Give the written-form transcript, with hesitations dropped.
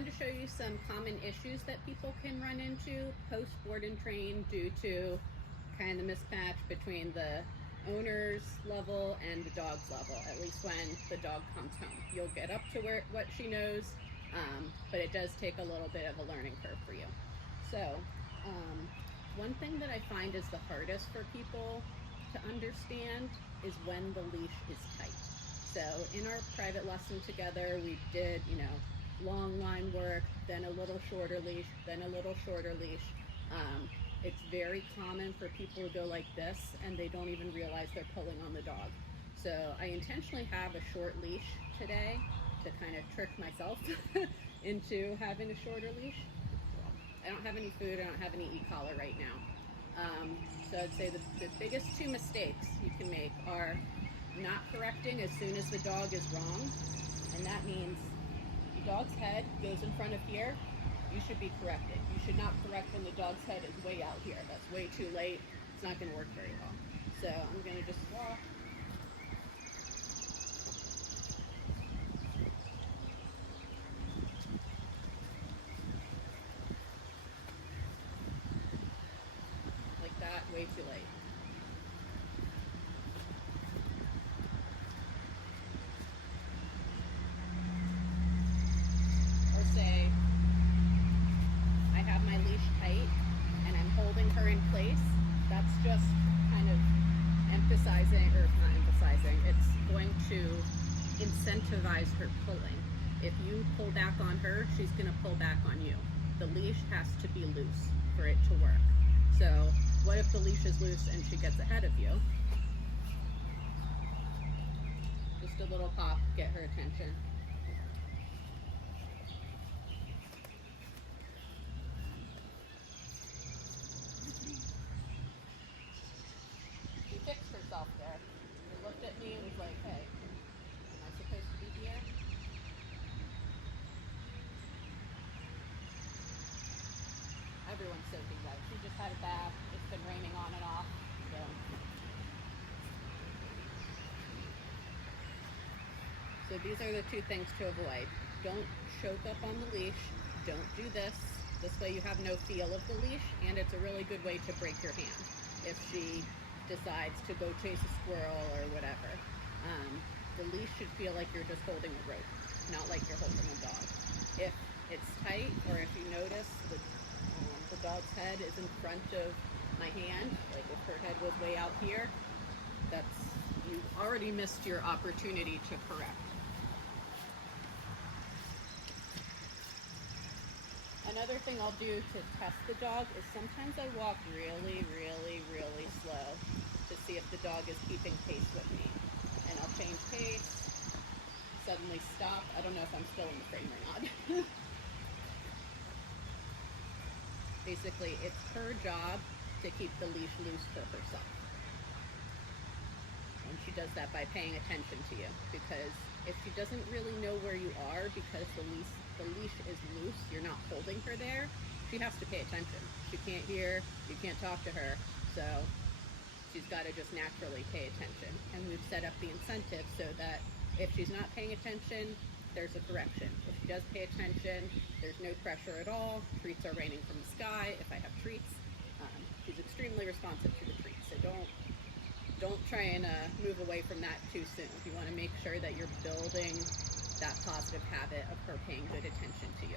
wanted to show you some common issues that people can run into post board and train due to kind of the mismatch between the owner's level and the dog's level, at least when the dog comes home. You'll get up to what she knows, but it does take a little bit of a learning curve for you. So one thing that I find is the hardest for people to understand is when the leash is tight. So in our private lesson together, we did, long line work, then a little shorter leash, then a little shorter leash. It's very common for people to go like this and they don't even realize they're pulling on the dog. So I intentionally have a short leash today to kind of trick myself into having a shorter leash. I don't have any food, I don't have any e-collar right now. So I'd say the biggest two mistakes you can make are not correcting as soon as the dog is wrong, and that means the dog's head goes in front of here, you should be corrected. You should not correct when the dog's head is way out here. That's way too late. It's not going to work very well. So I'm going to just walk. Like that, way too late. Or say, I have my leash tight and I'm holding her in place. That's just kind of emphasizing, or not emphasizing, it's going to incentivize her pulling. If you pull back on her, she's going to pull back on you. The leash has to be loose for it to work. So what if the leash is loose and she gets ahead of you? Just a little pop, get her attention. She fixed herself there. She looked at me and was like, hey, am I supposed to be here? Everyone's soaking wet. She just had a bath. It's been raining on and off. So these are the two things to avoid. Don't choke up on the leash. Don't do this. This way you have no feel of the leash, and it's a really good way to break your hand if she decides to go chase a squirrel or whatever. The leash should feel like you're just holding a rope, not like you're holding a dog. If it's tight, or if you notice the dog's head is in front of my hand, like if her head was way out here, you already missed your opportunity to correct. Another thing I'll do to test the dog is sometimes I walk really, really, really slow to see if the dog is keeping pace with me. And I'll change pace, suddenly stop. I don't know if I'm still in the frame or not. Basically, it's her job to keep the leash loose for herself. And she does that by paying attention to you, because if she doesn't really know where you are because the leash is loose, you're not holding her there, she has to pay attention. She can't hear, you can't talk to her, so she's got to just naturally pay attention. And we've set up the incentive so that if she's not paying attention, there's a correction. If she does pay attention, there's no pressure at all. Treats are raining from the sky. If I have treats, she's extremely responsive to the treats. So don't try and move away from that too soon. You want to make sure that you're building that positive habit of her paying good attention to you.